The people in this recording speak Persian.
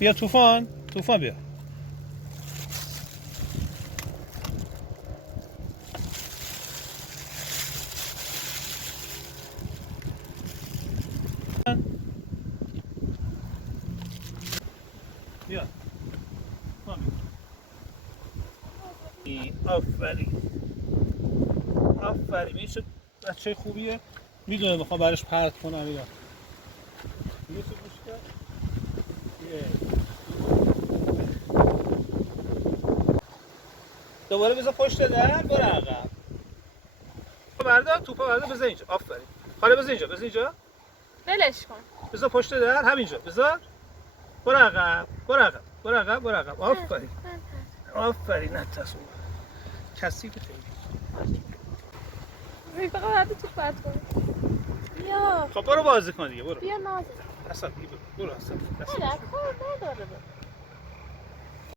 بیا طوفان بیا. بیا. آفرین. این چه بچه خوبیه. میدونه میخوام براش پرت کنم. بیا. یه چه گوش کرد. دوباره بذار پشت در برو عقب. توپو بردار بذار اینجا. آفرین. حالا بذار اینجا. ولش کن. بذار پشت در همینجا. بذار. برو عقب. آفرین. نتصور. کثیف خیلی. فقط باید توپ پرت کنی. بیا. خب برو بازی کن دیگه. برو. بیا نازه. اصلا برو اصلا. نه کار نداره.